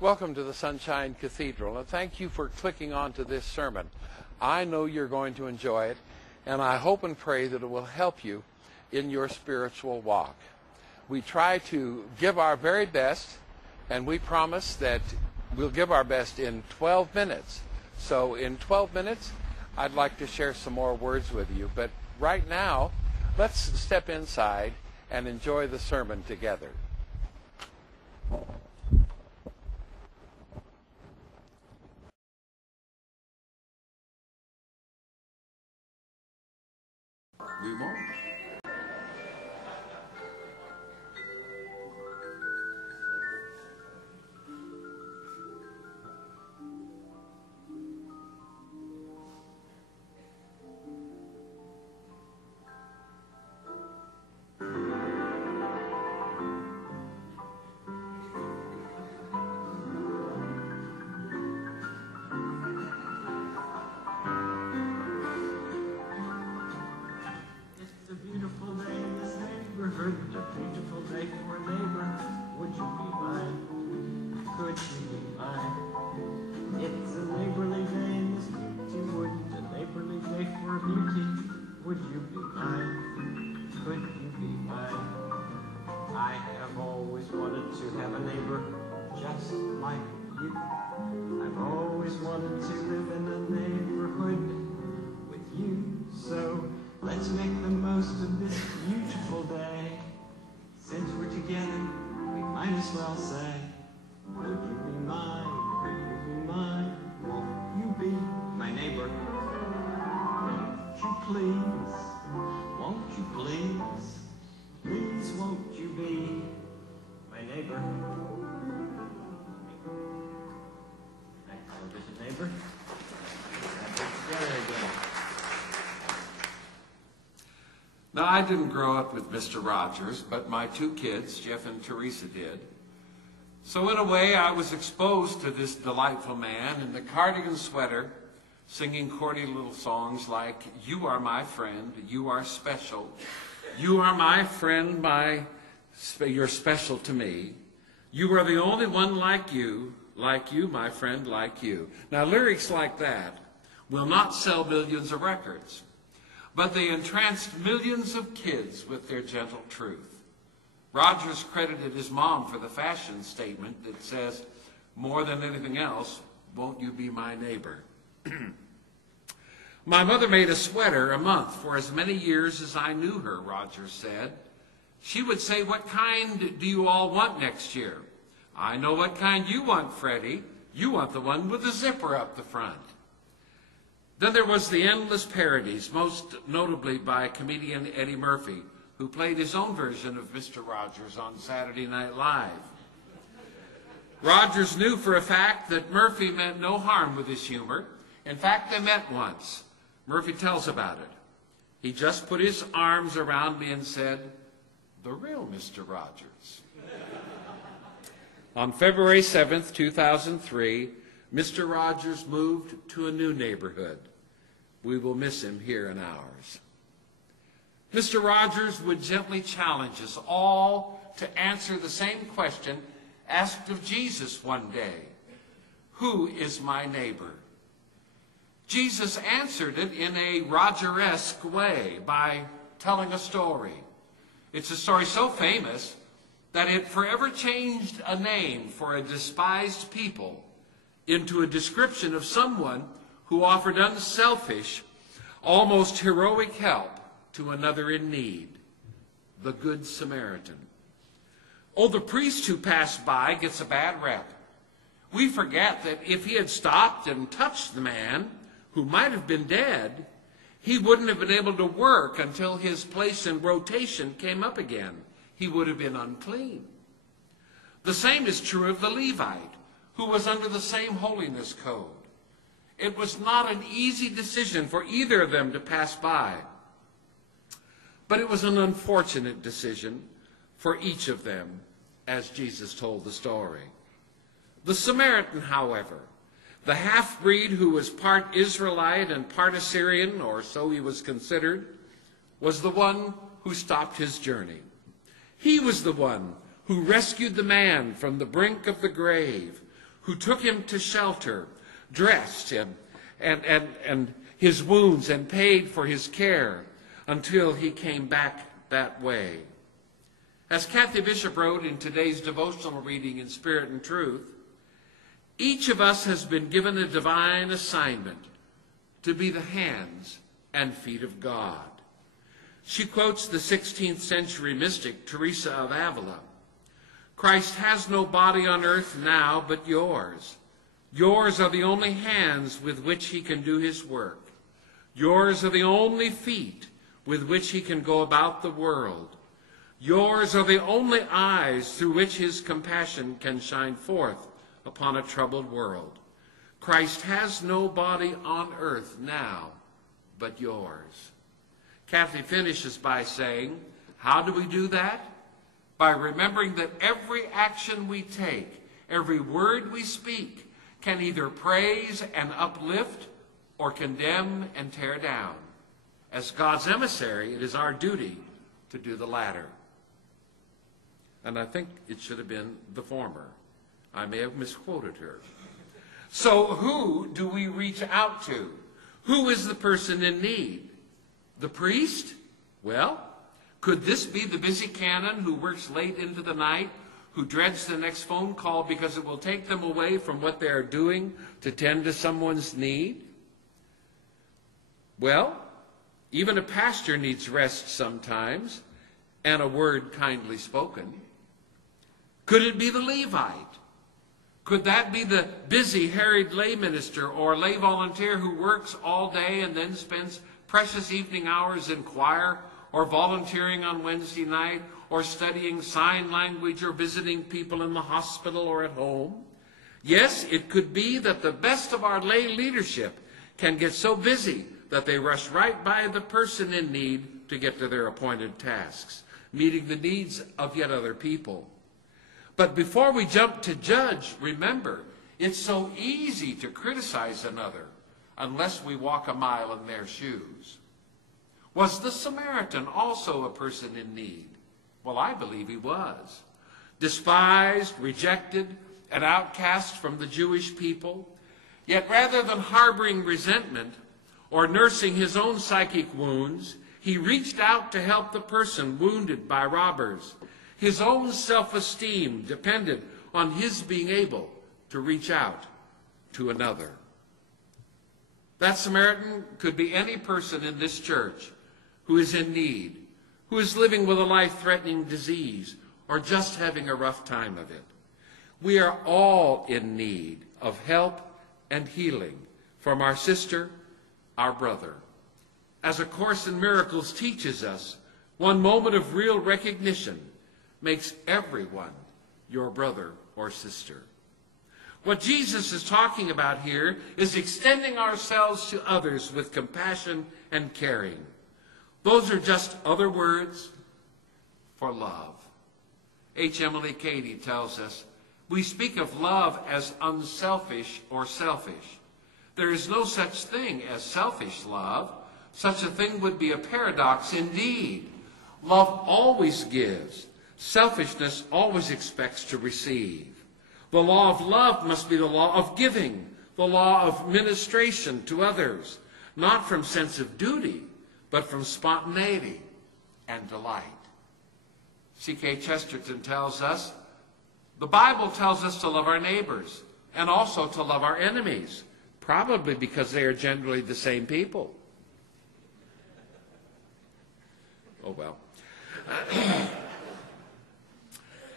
Welcome to the Sunshine Cathedral, and thank you for clicking on to this sermon. I know you're going to enjoy it, and I hope and pray that it will help you in your spiritual walk. We try to give our very best, and we promise that we'll give our best in 12 minutes. So in 12 minutes, I'd like to share some more words with you. But right now, let's step inside and enjoy the sermon together. We won't. Now, I didn't grow up with Mr. Rogers, but my two kids, Jeff and Teresa, did. So in a way, I was exposed to this delightful man in the cardigan sweater, singing corny little songs like, "You are my friend, you are special. You are my friend, you're special to me. You are the only one like you, my friend, like you." Now, lyrics like that will not sell millions of records, but they entranced millions of kids with their gentle truth. Rogers credited his mom for the fashion statement that says, "More than anything else, won't you be my neighbor?" "My mother made a sweater a month for as many years as I knew her," Rogers said. "She would say, 'What kind do you all want next year?' 'I know what kind you want, Freddie. You want the one with the zipper up the front.'" Then there was the endless parodies, most notably by comedian Eddie Murphy, who played his own version of Mr. Rogers on Saturday Night Live. Rogers knew for a fact that Murphy meant no harm with his humor. In fact, they met once. Murphy tells about it. "He just put his arms around me and said, 'The real Mr. Rogers.'" On February 7th, 2003, Mr. Rogers moved to a new neighborhood. We will miss him here in ours. Mr. Rogers would gently challenge us all to answer the same question asked of Jesus one day: "Who is my neighbor?" Jesus answered it in a Roger-esque way by telling a story. It's a story so famous that it forever changed a name for a despised people into a description of someone who offered unselfish, almost heroic help to another in need, the Good Samaritan. Oh, the priest who passed by gets a bad rep. We forget that if he had stopped and touched the man, who might have been dead, he wouldn't have been able to work until his place in rotation came up again. He would have been unclean. The same is true of the Levite, who was under the same holiness code. It was not an easy decision for either of them to pass by, but it was an unfortunate decision for each of them, as Jesus told the story. The Samaritan, however, the half-breed who was part Israelite and part Assyrian, or so he was considered, was the one who stopped his journey. He was the one who rescued the man from the brink of the grave, who took him to shelter, dressed him and his wounds and paid for his care until he came back that way. As Kathy Bishop wrote in today's devotional reading in Spirit and Truth, each of us has been given a divine assignment to be the hands and feet of God. She quotes the 16th century mystic Teresa of Avila. Christ has no body on earth now but yours. Yours are the only hands with which he can do his work. Yours are the only feet with which he can go about the world. Yours are the only eyes through which his compassion can shine forth upon a troubled world. Christ has no body on earth now but yours. Kathy finishes by saying, how do we do that? By remembering that every action we take, every word we speak, can either praise and uplift or condemn and tear down. As God's emissary, it is our duty to do the latter. And I think it should have been the former. I may have misquoted her. So who do we reach out to? Who is the person in need? The priest? Well, could this be the busy canon who works late into the night, who dreads the next phone call because it will take them away from what they are doing to tend to someone's need? Well, even a pastor needs rest sometimes, and a word kindly spoken. Could it be the Levite? Could that be the busy, harried lay minister or lay volunteer who works all day and then spends precious evening hours in choir or volunteering on Wednesday night or studying sign language or visiting people in the hospital or at home? Yes, it could be that the best of our lay leadership can get so busy that they rush right by the person in need to get to their appointed tasks, meeting the needs of yet other people. But before we jump to judge, remember, it's so easy to criticize another unless we walk a mile in their shoes. Was the Samaritan also a person in need? Well, I believe he was. Despised, rejected, an outcast from the Jewish people. Yet rather than harboring resentment or nursing his own psychic wounds, he reached out to help the person wounded by robbers. His own self-esteem depended on his being able to reach out to another. That Samaritan could be any person in this church who is in need, who is living with a life-threatening disease, or just having a rough time of it. We are all in need of help and healing from our sister, our brother. As A Course in Miracles teaches us, one moment of real recognition makes everyone your brother or sister. What Jesus is talking about here is extending ourselves to others with compassion and caring. Those are just other words for love. H. Emily Cady tells us, we speak of love as unselfish or selfish. There is no such thing as selfish love. Such a thing would be a paradox indeed. Love always gives. Selfishness always expects to receive. The law of love must be the law of giving, the law of ministration to others, not from sense of duty, but from spontaneity and delight. C.K. Chesterton tells us, the Bible tells us to love our neighbors and also to love our enemies, probably because they are generally the same people. Oh, well.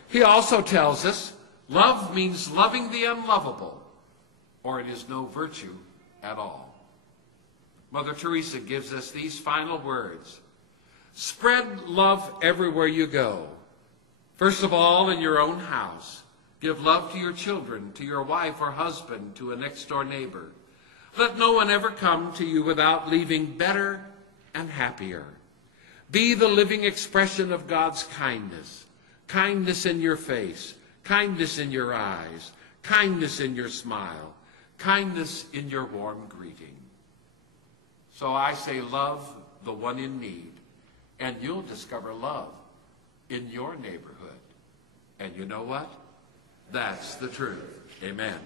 He also tells us, love means loving the unlovable, or it is no virtue at all. Mother Teresa gives us these final words. Spread love everywhere you go. First of all, in your own house. Give love to your children, to your wife or husband, to a next-door neighbor. Let no one ever come to you without leaving better and happier. Be the living expression of God's kindness. Kindness in your face, kindness in your eyes, kindness in your smile, kindness in your warm greeting. So I say love the one in need, and you'll discover love in your neighborhood. And you know what? That's the truth. Amen.